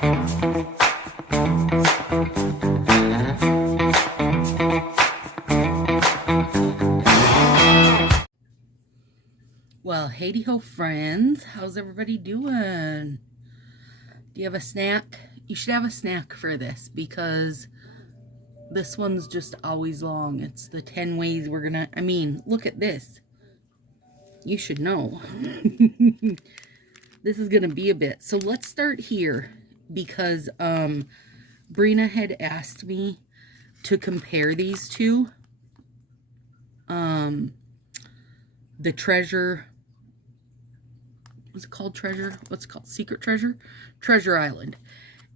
Well, hey ho, friends. How's everybody doing? Do you have a snack? You should have a snack for this because this one's just always long. It's the 10 ways we're gonna, look at this. You should know. This is gonna be a bit. So let's start here because Brina had asked me to compare these two. The treasure, what's it called? Treasure? What's it called? Secret Treasure? Treasure Island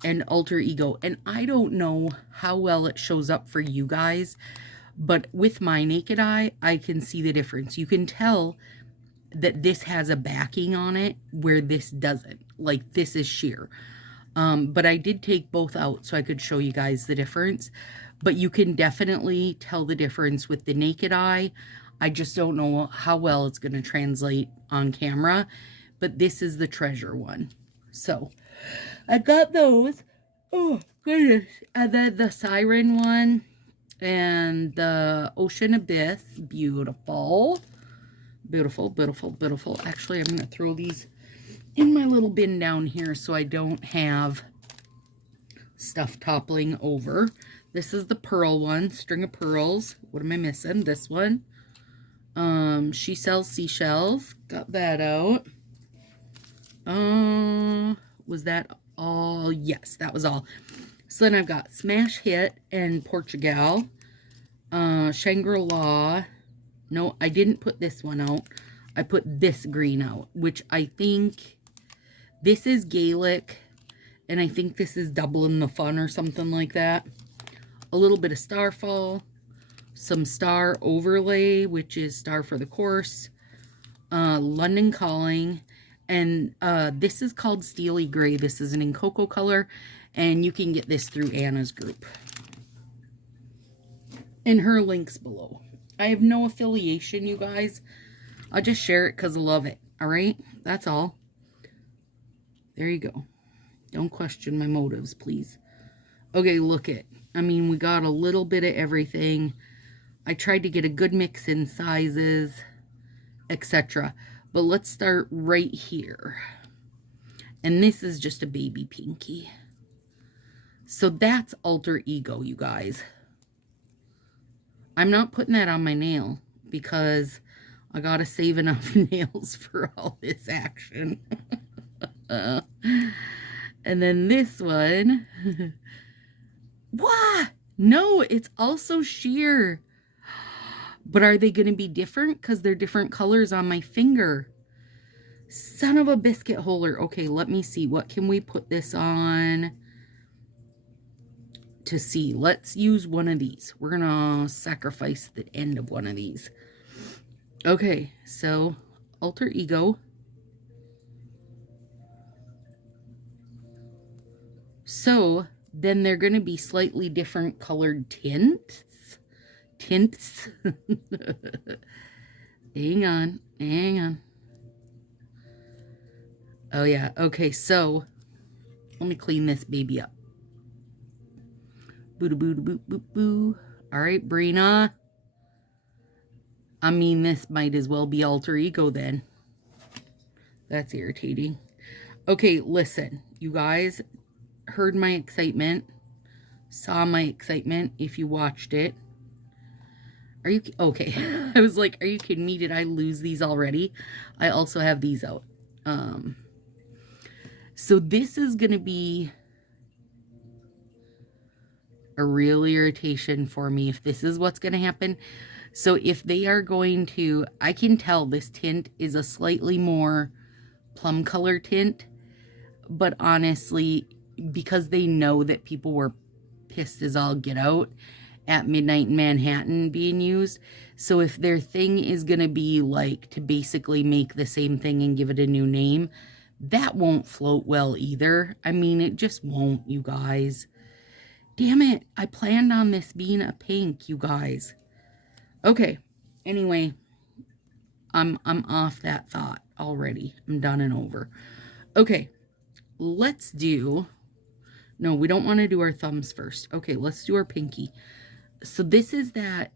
and Alter Ego. And I don't know how well it shows up for you guys, but with my naked eye, I can see the difference. You can tell that this has a backing on it where this doesn't. Like, this is sheer. But I did take both out so I could show you guys the difference. But you can definitely tell the difference with the naked eye. I just don't know how well it's going to translate on camera. But this is the treasure one. So, I got those. Oh, goodness. And then the siren one and the ocean abyss. Beautiful. Beautiful, beautiful, beautiful. Actually, I'm going to throw these in my little bin down here so I don't have stuff toppling over. This is the pearl one, string of pearls. What am I missing? This one. She sells seashells. Got that out. Was that all? Yes, that was all. So then I've got Smash Hit and Portugal. Shangri-La. No, I didn't put this one out. I put this green out, which I think this is Gaelic, and I think this is doubling the fun or something like that. A little bit of Starfall, some Star Overlay, which is Star for the Course, London Calling, and this is called Steely Gray. This is an in cocoa color, and you can get this through Anna's group. And her link's below. I have no affiliation, you guys. I'll just share it because I love it. All right? That's all. There you go. Don't question my motives, please. Okay, look it. We got a little bit of everything. I tried to get a good mix in sizes, etc. But let's start right here. And this is just a baby pinky. So that's Alter Ego, you guys. I'm not putting that on my nail because I gotta save enough nails for all this action. And then this one. What? No, it's also sheer. But are they going to be different? Because they're different colors on my finger. Son of a biscuit holder. Okay, let me see. What can we put this on to see? Let's use one of these. We're going to sacrifice the end of one of these. Okay, so Alter Ego. So then they're going to be slightly different colored tints. Hang on. Oh yeah, okay, so let me clean this baby up. Boo boo boo boo boo. All right, Brina. This might as well be Alter Ego then. That's irritating. Okay, listen, you guys heard my excitement, saw my excitement if you watched it. Are you okay? I was like, are you kidding me? Did I lose these already? I also have these out. So this is going to be a real irritation for me if this is what's going to happen. So if they are going to, I can tell this tint is a slightly more plum color tint, but honestly, because they know that people were pissed as all get out at Midnight in Manhattan being used. So if their thing is going to be like to basically make the same thing and give it a new name, that won't float well either. It just won't, you guys. Damn it. I planned on this being a pink, you guys. Okay. Anyway, I'm off that thought already. I'm done and over. Okay. Let's do No, we don't want to do our thumbs first. Okay, let's do our pinky. So this is that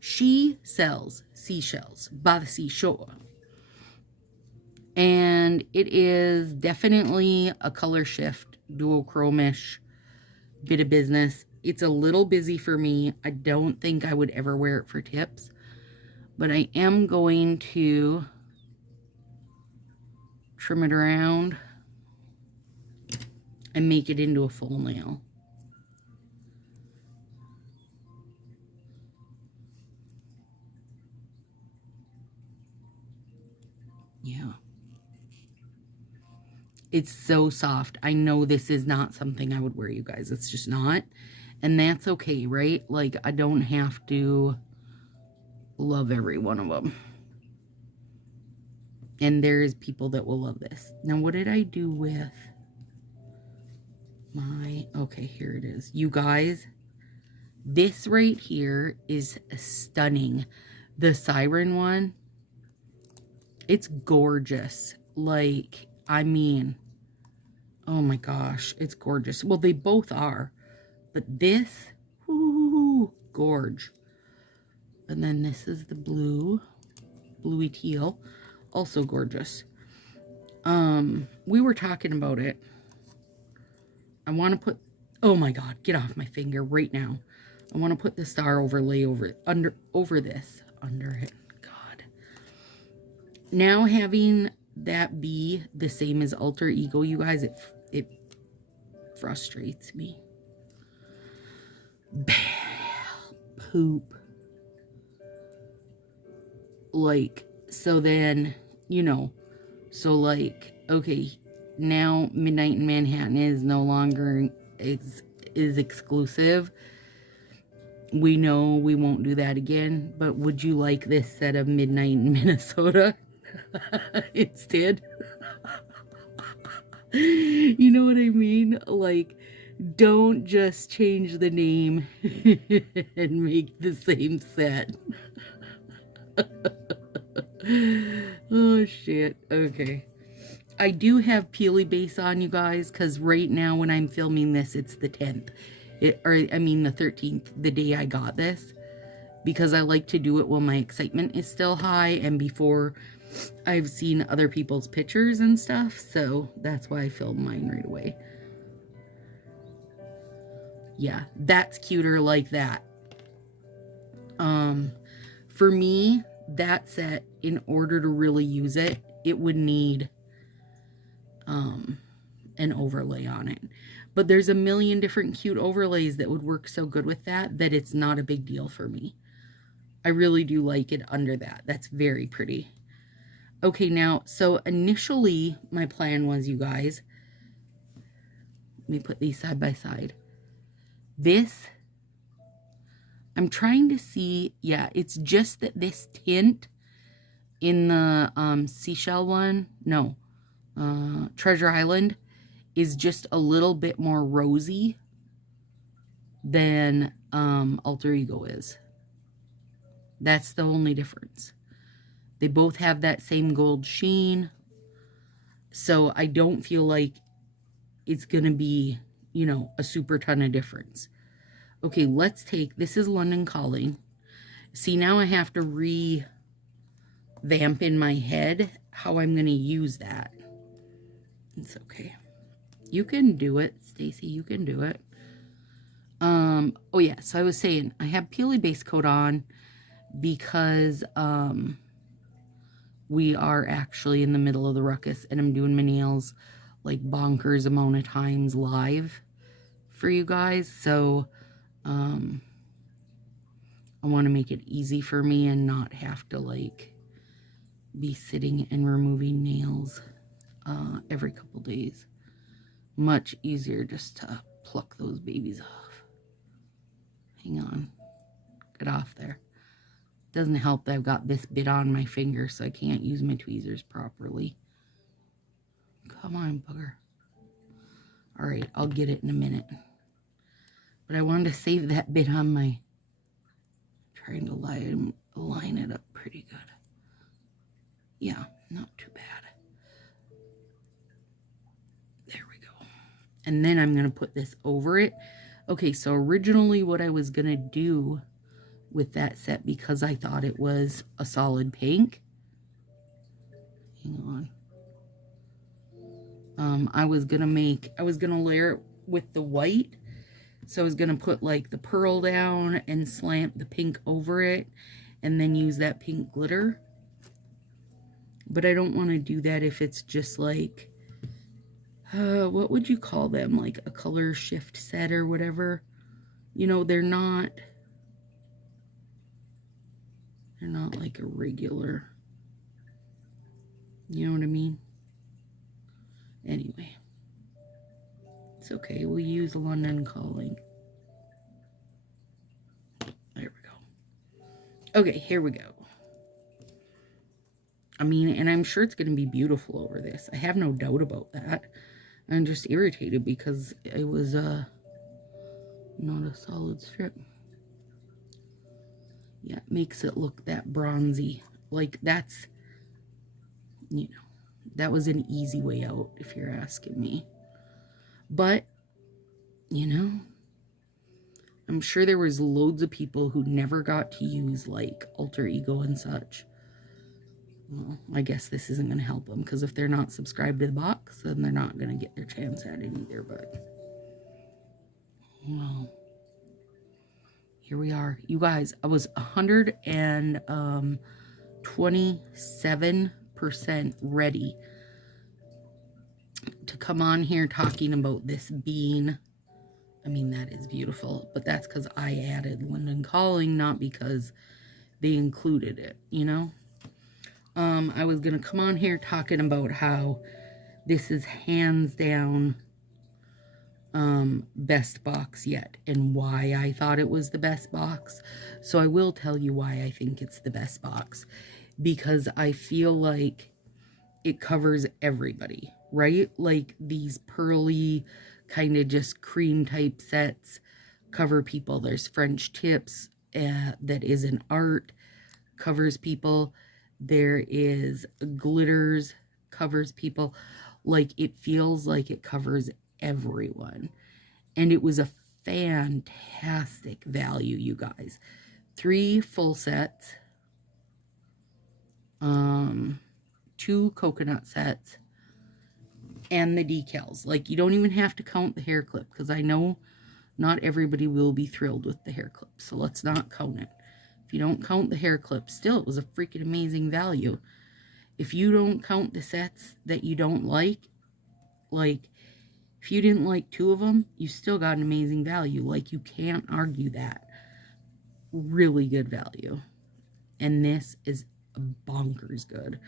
she sells seashells by the seashore. And it is definitely a color shift, duochromish bit of business. It's a little busy for me. I don't think I would ever wear it for tips, but I am going to trim it around and make it into a full nail. Yeah. It's so soft. I know this is not something I would wear, you guys. It's just not. And that's okay, right? Like, I don't have to love every one of them. And there's people that will love this. Now, what did I do with my... Okay, here it is. You guys, this right here is stunning. The siren one, it's gorgeous. Like, I mean... Oh my gosh, it's gorgeous. Well, they both are. But this, ooh, gorge. And then this is the blue, bluey teal, also gorgeous. We were talking about it. I want to put, oh my God, get off my finger right now. I want to put the star overlay over it, under it. God. Now having that be the same as Alter Ego, you guys, it frustrates me. Poop. Like, so then, you know, so like, okay, now Midnight in Manhattan is no longer is exclusive. We know we won't do that again, but would you like this set of Midnight in Minnesota instead? You know what I mean? Like, don't just change the name and make the same set. Oh, shit. Okay. I do have Peely Base on, you guys, because right now when I'm filming this, it's the 10th. The 13th, the day I got this. Because I like to do it while my excitement is still high and before I've seen other people's pictures and stuff. So that's why I filmed mine right away. Yeah, that's cuter like that. For me, that set, in order to really use it, it would need an overlay on it. But there's a million different cute overlays that would work so good with that it's not a big deal for me. I really do like it under that. That's very pretty. Okay, now, so initially my plan was, you guys, let me put these side by side. This, I'm trying to see, yeah, it's just that this tint in the seashell one, no, Treasure Island, is just a little bit more rosy than Alter Ego is. That's the only difference. They both have that same gold sheen. So I don't feel like it's going to be, you know, a super ton of difference. Okay, let's take, this is London Calling. See, now I have to revamp in my head how I'm going to use that. It's okay. You can do it, Stacy, you can do it. Oh yeah, so I was saying, I have Peely Base Coat on because, we are actually in the middle of the ruckus and I'm doing my nails like bonkers amount of times live for you guys. So, I want to make it easy for me and not have to like be sitting and removing nails, every couple days. Much easier just to pluck those babies off. Hang on. Get off there. Doesn't help that I've got this bit on my finger, so I can't use my tweezers properly. Come on, bugger. All right, I'll get it in a minute. But I wanted to save that bit on my... Trying to line it up pretty good. Yeah, not too bad. There we go. And then I'm going to put this over it. Okay, so originally what I was going to do with that set, because I thought it was a solid pink. Hang on. I was going to layer it with the white. So I was going to put like the pearl down and slant the pink over it and then use that pink glitter. But I don't want to do that if it's just like, what would you call them? Like a color shift set or whatever. You know, they're not like a regular, you know what I mean? Anyway, it's okay. We'll use London Calling. There we go. Okay, here we go. I mean, and I'm sure it's going to be beautiful over this. I have no doubt about that. I'm just irritated because it was not a solid strip. Yeah, it makes it look that bronzy. Like that's, you know, that was an easy way out if you're asking me. But, you know, I'm sure there was loads of people who never got to use like Alter Ego and such. Well, I guess this isn't going to help them because if they're not subscribed to the box, then they're not going to get their chance at it either. But, well, here we are. You guys, I was 127% ready to come on here talking about this bean. I mean, that is beautiful, but that's because I added London Calling, not because they included it, you know? I was going to come on here talking about how this is hands down best box yet and why I thought it was the best box. So I will tell you why I think it's the best box, because I feel like it covers everybody, right? Like these pearly kind of just cream type sets cover people. There's French tips that is an art, covers people. There is glitters, covers people. Like it feels like it covers everyone. And it was a fantastic value, you guys. 3 full sets, 2 coconut sets, and the decals. Like you don't even have to count the hair clip, because I know not everybody will be thrilled with the hair clip, so let's not count it. If you don't count the hair clip, still it was a freaking amazing value. If you don't count the sets that you don't like if you didn't like 2 of them, you still got an amazing value. Like you can't argue that. Really good value. And this is bonkers good.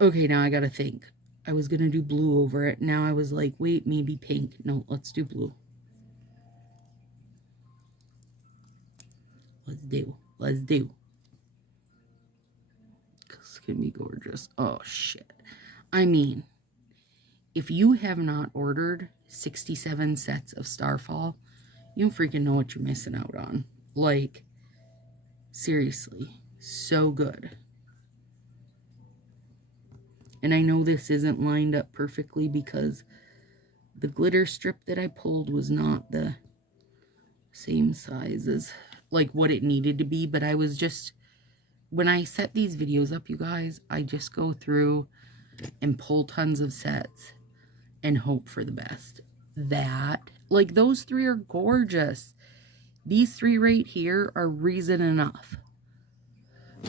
Okay, now I gotta think. I was gonna do blue over it. Now I was like, wait, maybe pink. No, let's do blue. Let's do. It's gonna be gorgeous. Oh, shit. I mean, if you have not ordered 67 sets of Starfall, you don't freaking know what you're missing out on. Like, seriously, so good. And I know this isn't lined up perfectly because the glitter strip that I pulled was not the same size as like what it needed to be, but I was just, when I set these videos up, you guys, I just go through and pull tons of sets and hope for the best. That, like those 3 are gorgeous. These 3 right here are reason enough.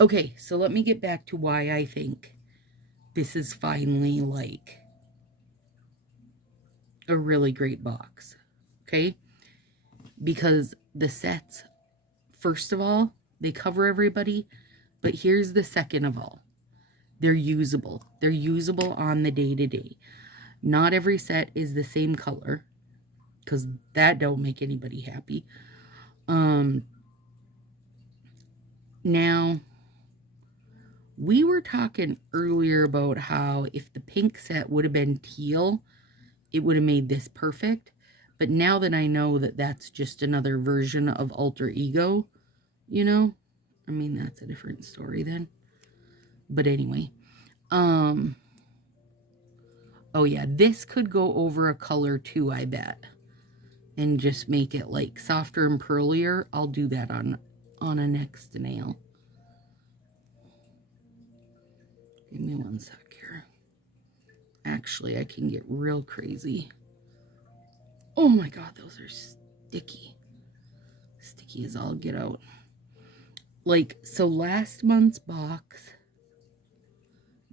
Okay, so let me get back to why I think this is finally like a really great box. Okay? Because the sets, first of all, they cover everybody, but here's the second of all. They're usable. They're usable on the day-to-day. Not every set is the same color, because that don't make anybody happy. Now, we were talking earlier about how if the pink set would have been teal, it would have made this perfect. But now that I know that that's just another version of Alter Ego, you know, I mean, that's a different story then. But anyway, Oh yeah, this could go over a color too, I bet. And just make it like softer and pearlier. I'll do that on a next nail. Give me one sec here. Actually, I can get real crazy. Oh my god, those are sticky. Sticky as all get out. Like, so last month's box,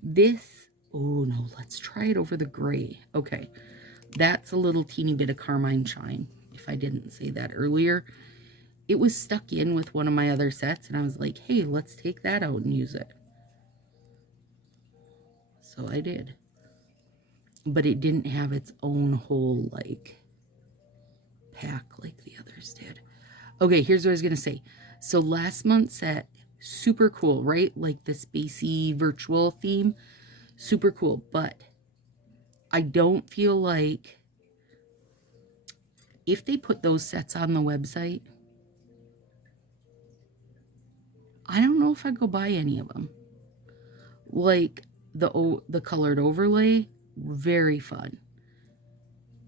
this, oh no, let's try it over the gray. Okay, that's a little teeny bit of Carmine Shine, if I didn't say that earlier. It was stuck in with one of my other sets, and I was like, hey, let's take that out and use it. So I did. But it didn't have its own whole, like, pack like the others did. Okay, here's what I was going to say. So last month's set, super cool, right? Like the spacey virtual theme, super cool. But I don't feel like if they put those sets on the website, I don't know if I'd go buy any of them. Like the colored overlay, very fun.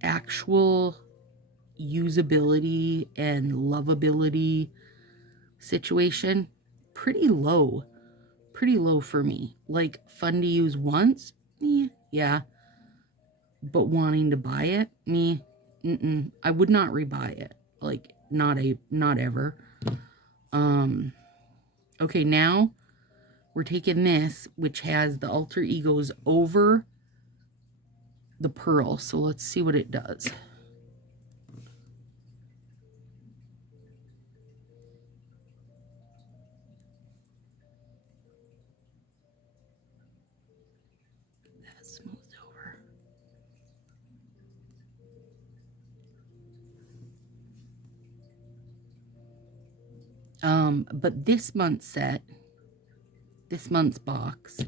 Actual usability and lovability situation, pretty low for me. Like, fun to use once, yeah, but wanting to buy it, I would not rebuy it. Like, not ever. Okay, now we're taking this, which has the alter egos over the pearl, so let's see what it does. Smoothed over. But this month's set, this month's box,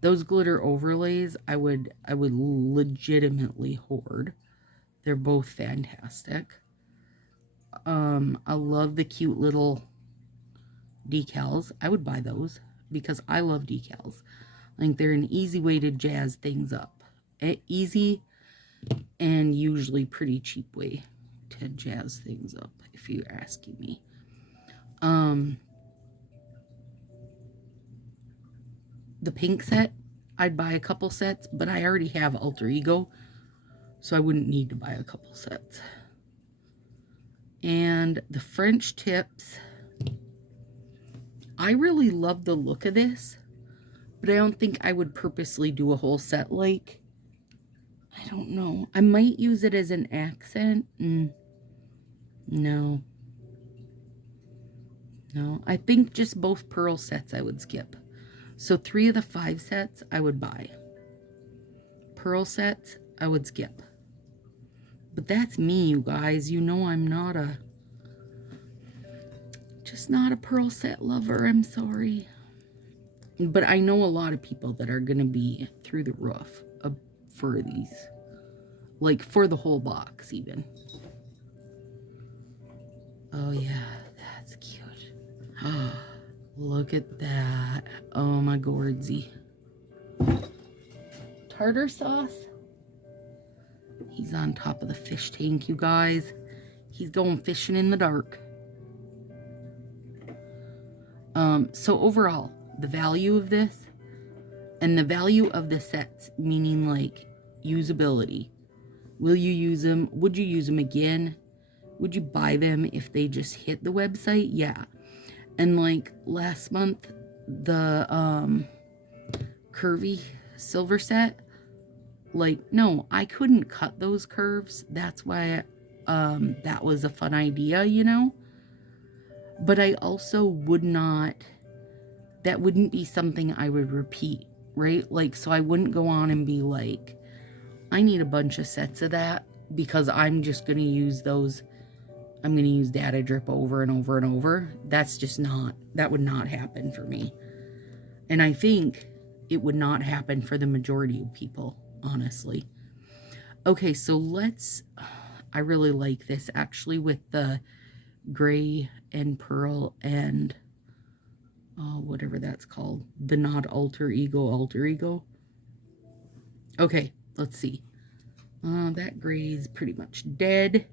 those glitter overlays, I would legitimately hoard. They're both fantastic. I love the cute little decals. I would buy those because I love decals. I think they're an easy way to jazz things up. Easy and usually pretty cheap way to jazz things up, if you're asking me. The pink set, I'd buy a couple sets, but I already have alter ego, so I wouldn't need to buy a couple sets. And the French tips, I really love the look of this, but I don't think I would purposely do a whole set. Like, I don't know. I might use it as an accent. No. I think just both pearl sets I would skip. So 3 of the 5 sets I would buy. Pearl sets I would skip. But that's me, you guys. You know I'm not just not a pearl set lover. I'm sorry. But I know a lot of people that are going to be through the roof for these. Like, for the whole box, even. Oh, yeah. That's cute. Look at that. Oh, my gordsy. Tartar sauce. He's on top of the fish tank, you guys. He's going fishing in the dark. So overall, the value of this and the value of the sets, meaning like usability. Will you use them? Would you use them again? Would you buy them if they just hit the website? Yeah. And like last month, the curvy silver set, like, no, I couldn't cut those curves. That's why that was a fun idea, you know? But I also would not, that wouldn't be something I would repeat, right? Like, so I wouldn't go on and be like, I need a bunch of sets of that because I'm just going to use those. I'm going to use Data Drip over and over and over. That's just not, that would not happen for me. And I think it would not happen for the majority of people, honestly. Okay, so let's, I really like this actually with the gray and pearl and whatever that's called. The not alter ego. Okay, let's see. That gray is pretty much dead.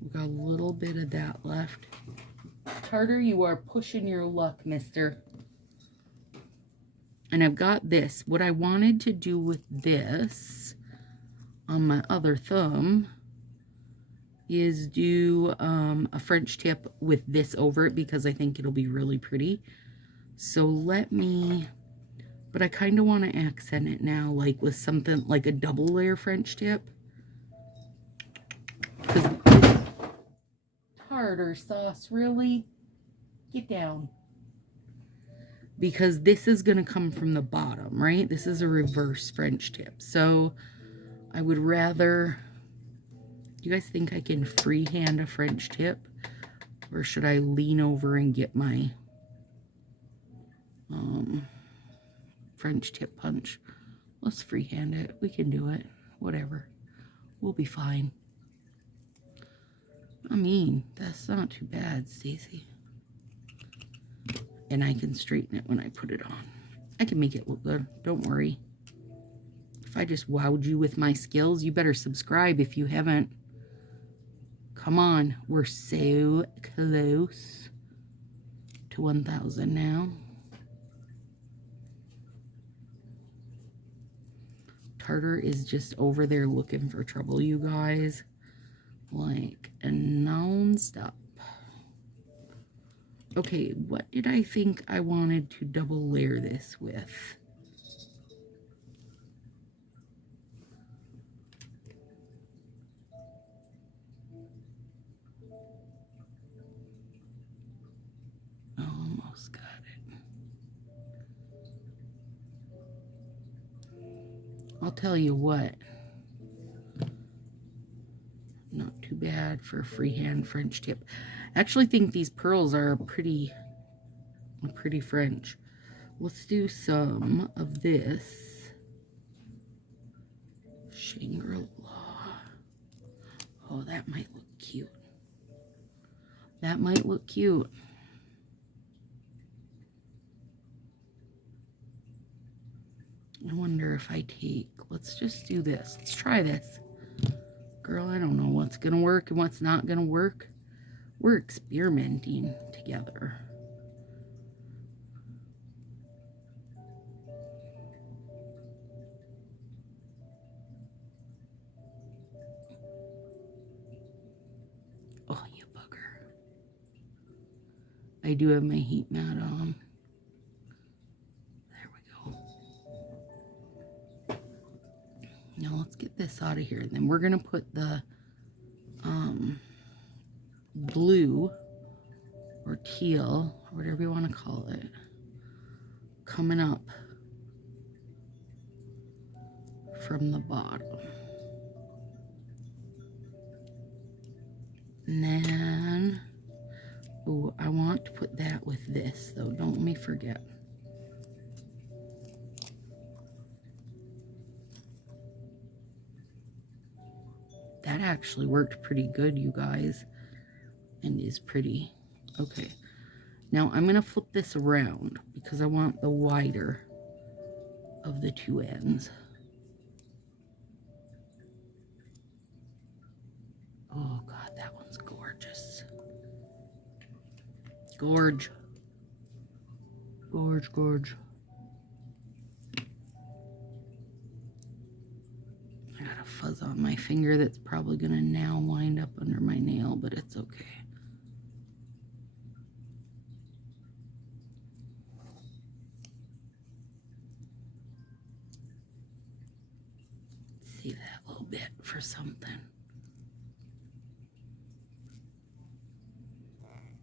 We've got a little bit of that left. Tartar, you are pushing your luck, mister. And I've got this. What I wanted to do with this on my other thumb is do a French tip with this over it because I think it'll be really pretty. So let me, but I kind of want to accent it now, like with something like a double layer French tip. Tartar sauce, really? Get down. Because this is going to come from the bottom, right? This is a reverse French tip. So I would rather, do you guys think I can freehand a French tip? Or should I lean over and get my French tip punch? Let's freehand it. We can do it. Whatever. We'll be fine. I mean, that's not too bad, Stacy. And I can straighten it when I put it on. I can make it look good. Don't worry. If I just wowed you with my skills, you better subscribe if you haven't. Come on. We're so close to 1,000 now. Tartar is just over there looking for trouble, you guys. Like, non-stop. Okay, what did I think I wanted to double layer this with? Almost got it. I'll tell you what. Not too bad for a freehand French tip. I actually think these pearls are pretty French. Let's do some of this Shangri-La. Oh, that might look cute. That might look cute. I wonder if I take, let's just do this. Let's try this. Girl, I don't know what's going to work and what's not going to work. We're experimenting together. Oh, you bugger. I do have my heat mat on. There we go. Now let's get this out of here. And then we're going to put the blue or teal, or whatever you want to call it, coming up from the bottom. And then, oh, I want to put that with this, though. Don't let me forget. That actually worked pretty good, you guys, and is pretty. Okay, now I'm going to flip this around because I want the wider of the two ends. Oh, God, that one's gorgeous. Gorge. Gorge, gorge. I got a fuzz on my finger that's probably going to now wind up under my nail, but it's okay. See that little bit for something.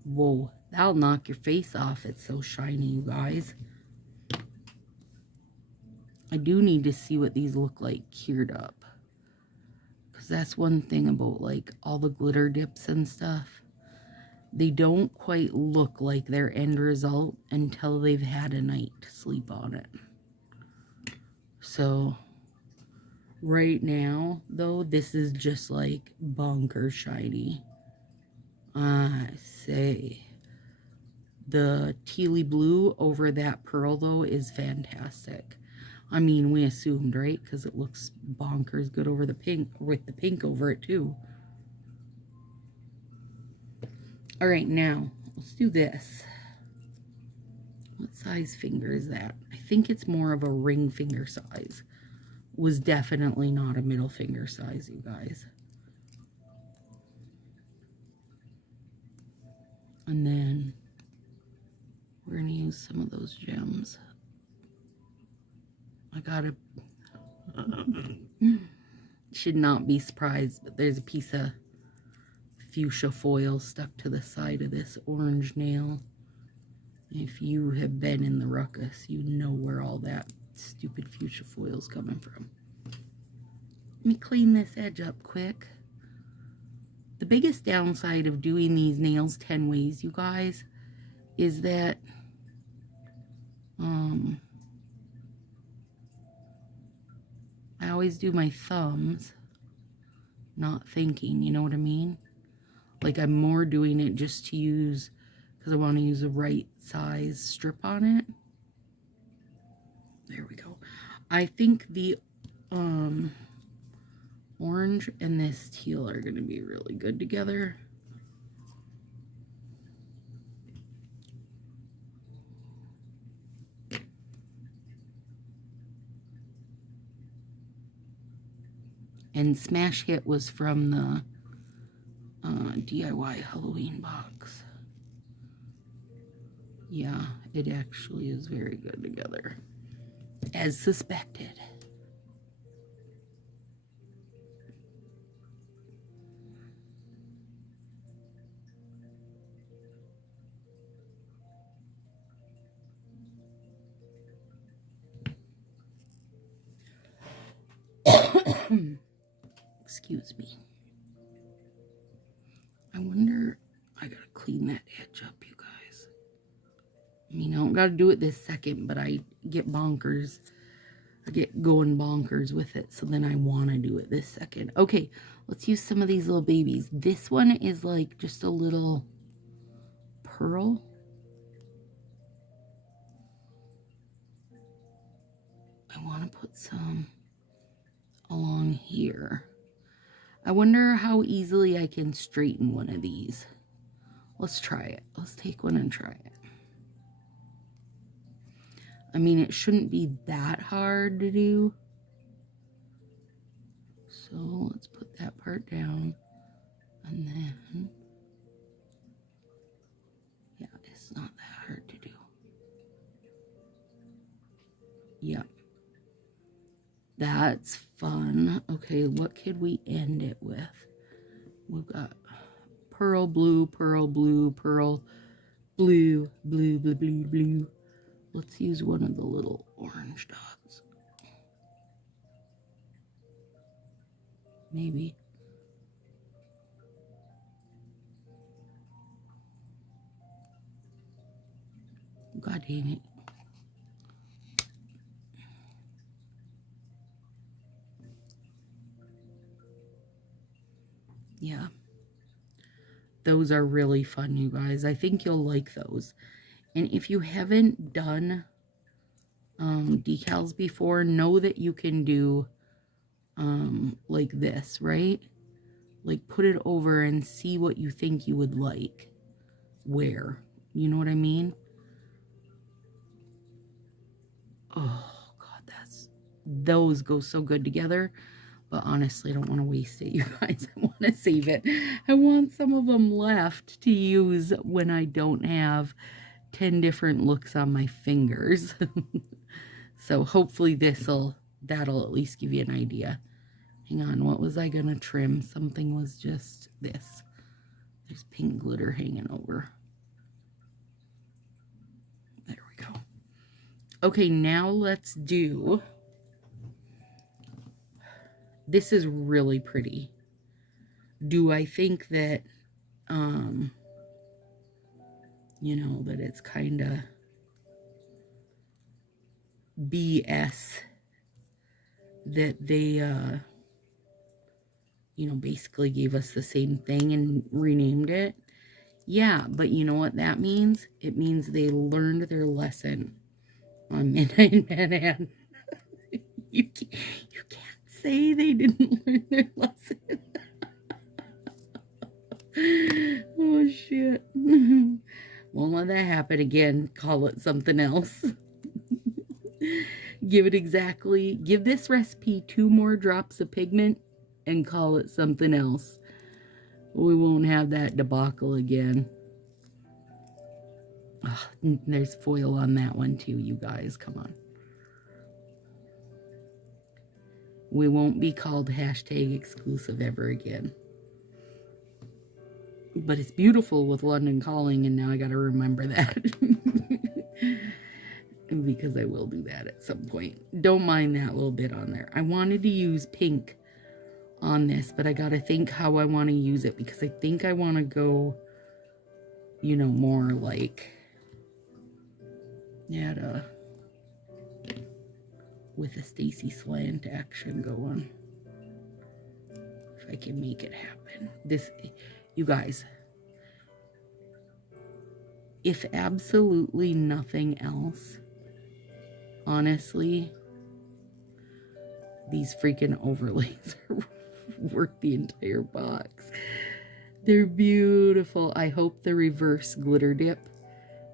Whoa, that'll knock your face off. It's so shiny, you guys. I do need to see what these look like cured up. Because that's one thing about like all the glitter dips and stuff. They don't quite look like their end result until they've had a night to sleep on it. So right now, though, this is just like bonkers shiny. I say, The tealy blue over that pearl, though, is fantastic. I mean, we assumed, right? Because it looks bonkers good over the pink, with the pink over it, too. All right, now, let's do this. What size finger is that? I think it's more of a ring finger size. Was definitely not a middle finger size, you guys. And then we're going to use some of those gems. I gotta... should not be surprised, but there's a piece of fuchsia foil stuck to the side of this orange nail. If you have been in the ruckus, you know where all that stupid fuchsia foil is coming from. Let me clean this edge up quick. The biggest downside of doing these nails 10 ways, you guys, is that I always do my thumbs not thinking, you know what I mean? Like, I'm more doing it just to use, because I want to use the right size strip on it. There we go. I think the orange and this teal are going to be really good together. And Smash Hit was from the DIY Halloween box. Yeah, it actually is very good together, as suspected. Excuse me. I wonder, I gotta clean that edge up, you guys. I mean, I don't gotta do it this second, but I get bonkers. I get going bonkers with it, so then I want to do it this second. Okay, let's use some of these little babies. This one is like just a little pearl. I want to put some along here. I wonder how easily I can straighten one of these. Let's try it. Let's take one and try it. I mean, it shouldn't be that hard to do. So let's put that part down. And then, yeah, it's not that hard to do. Yep. That's fun. Okay, what could we end it with? We've got pearl blue, pearl blue, pearl blue, blue, blue, blue, blue. Let's use one of the little orange dots. Maybe. God dang it. Yeah. Those are really fun, you guys. I think you'll like those. And if you haven't done decals before, know that you can do like this, right? Like, put it over and see what you think you would like. Where? You know what I mean? Oh, God, those go so good together. But honestly, I don't want to waste it, you guys. I want to save it. I want some of them left to use when I don't have 10 different looks on my fingers. So hopefully that'll at least give you an idea. Hang on, what was I gonna trim? Something was just this. There's pink glitter hanging over. There we go. Okay, now let's do... This is really pretty. Do I think that, you know, that it's kind of BS that they, you know, basically gave us the same thing and renamed it? Yeah, but you know what that means? It means they learned their lesson on Midnight Manhattan. You can't say they didn't learn their lesson. Oh, shit. Won't let that happen again. Call it something else. Give this recipe 2 more drops of pigment and call it something else. We won't have that debacle again. Oh, there's foil on that one too, you guys. Come on. We won't be called hashtag exclusive ever again. But it's beautiful with London Calling, and now I got to remember that. Because I will do that at some point. Don't mind that little bit on there. I wanted to use pink on this, but I got to think how I want to use it, because I think I want to go, you know, more like, yeah, with a Stacy slant action going. If I can make it happen. This, you guys, if absolutely nothing else, honestly, these freaking overlays are worth the entire box. They're beautiful. I hope the reverse glitter dip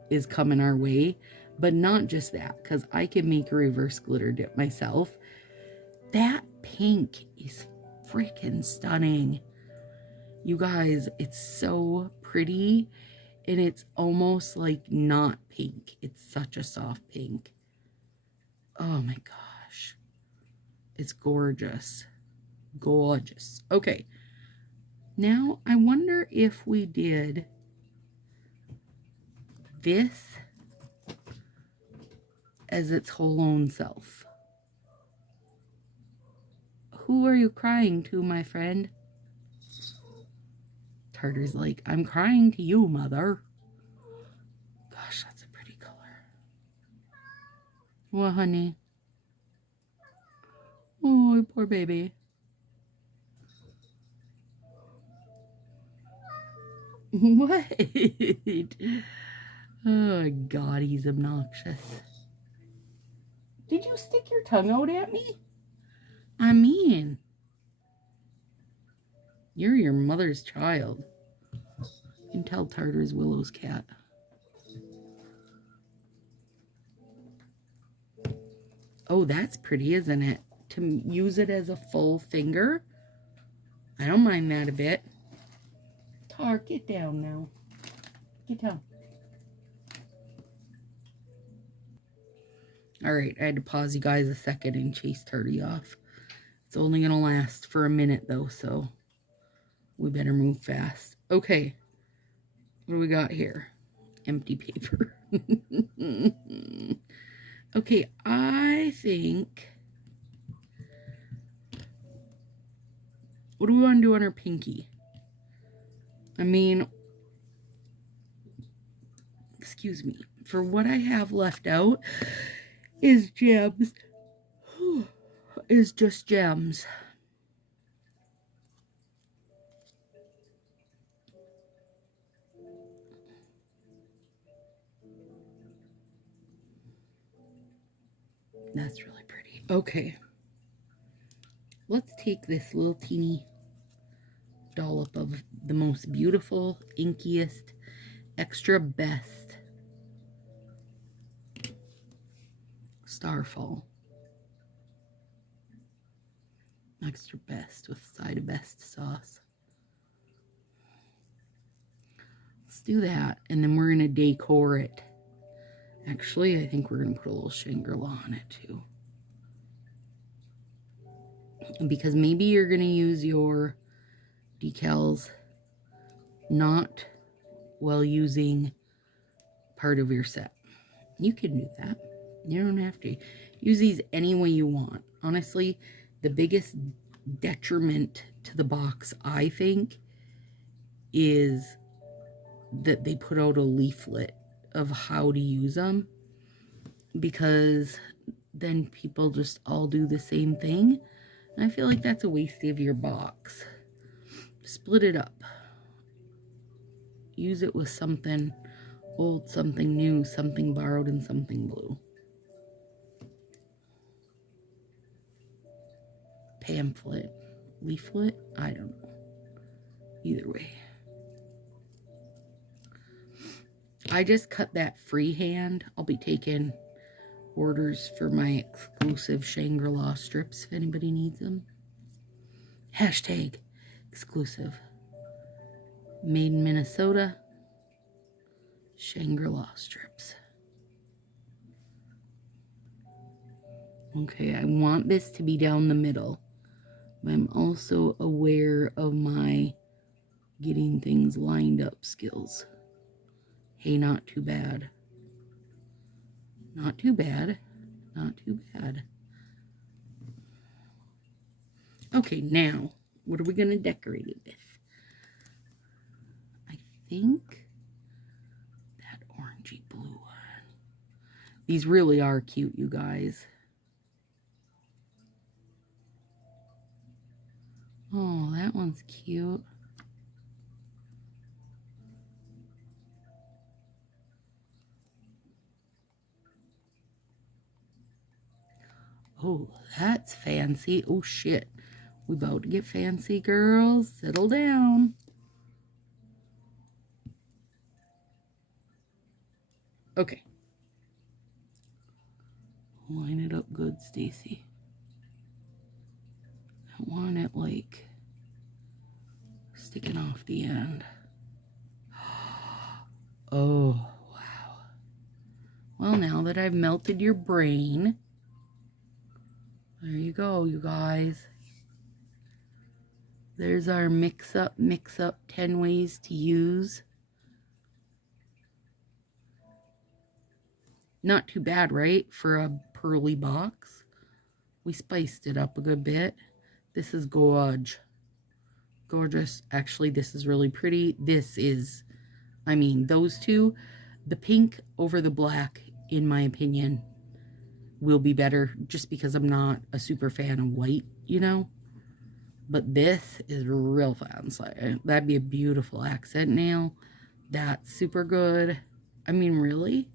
is coming our way. But not just that, because I can make a reverse glitter dip myself. That pink is freaking stunning. You guys, it's so pretty. And it's almost like not pink. It's such a soft pink. Oh my gosh. It's gorgeous. Gorgeous. Okay. Now, I wonder if we did this as its whole own self. Who are you crying to, my friend? Tartar's like, I'm crying to you, mother. Gosh, that's a pretty color. Well, honey. Oh, poor baby. What? Oh, God, he's obnoxious. Did you stick your tongue out at me? I mean, you're your mother's child. You can tell Tartar's Willow's cat. Oh, that's pretty, isn't it? To use it as a full finger. I don't mind that a bit. Tar, get down now. Get down. Alright, I had to pause you guys a second and chase Tarty off. It's only going to last for a minute, though, so we better move fast. Okay. What do we got here? Empty paper. Okay, I think... What do we want to do on our pinky? I mean... Excuse me. For what I have left out is gems. Is just gems. That's really pretty. Okay. Let's take this little teeny dollop of the most beautiful, inkiest, extra best Starfall. Extra best with side of best sauce. Let's do that, and then we're going to decor it. Actually, I think we're going to put a little Shangri-La on it too. Because maybe you're going to use your decals not while using part of your set. You can do that. You don't have to. Use these any way you want. Honestly, the biggest detriment to the box, I think, is that they put out a leaflet of how to use them, because then people just all do the same thing. And I feel like that's a waste of your box. Split it up. use it with something old, something new, something borrowed, and something blue. Pamphlet, leaflet, I don't know. Either way. I just cut that freehand. I'll be taking orders for my exclusive Shangri-La strips if anybody needs them. Hashtag exclusive. Made in Minnesota. Shangri-La strips. Okay, I want this to be down the middle. But I'm also aware of my getting things lined up skills. Hey, not too bad. Not too bad. Not too bad. Okay, now, what are we going to decorate it with? I think that orangey blue one. These really are cute, you guys. Oh, that one's cute. Oh, that's fancy. Oh, shit. We about to get fancy, girls. Settle down. Okay. Line it up good, Stacy. I want it, like, sticking off the end. Oh, wow. Well, now that I've melted your brain, there you go, you guys. There's our mix up 10 ways to use. Not too bad, right? For a pearly box. We spiced it up a good bit. This is gorgeous. Actually, this is really pretty. This is, I mean, those two, the pink over the black, in my opinion, will be better just because I'm not a super fan of white, you know? But this is real fun. So that'd be a beautiful accent nail. That's super good. I mean, really?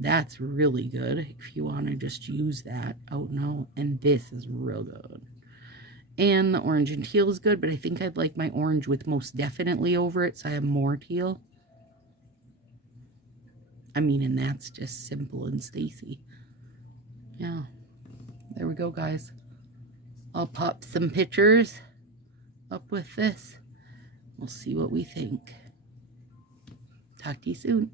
That's really good if you want to just use that out and out. And this is real good. And the orange and teal is good, but I think I'd like my orange with most definitely over it, so I have more teal. I mean, and that's just simple and Stacy. Yeah. There we go, guys. I'll pop some pictures up with this. We'll see what we think. Talk to you soon.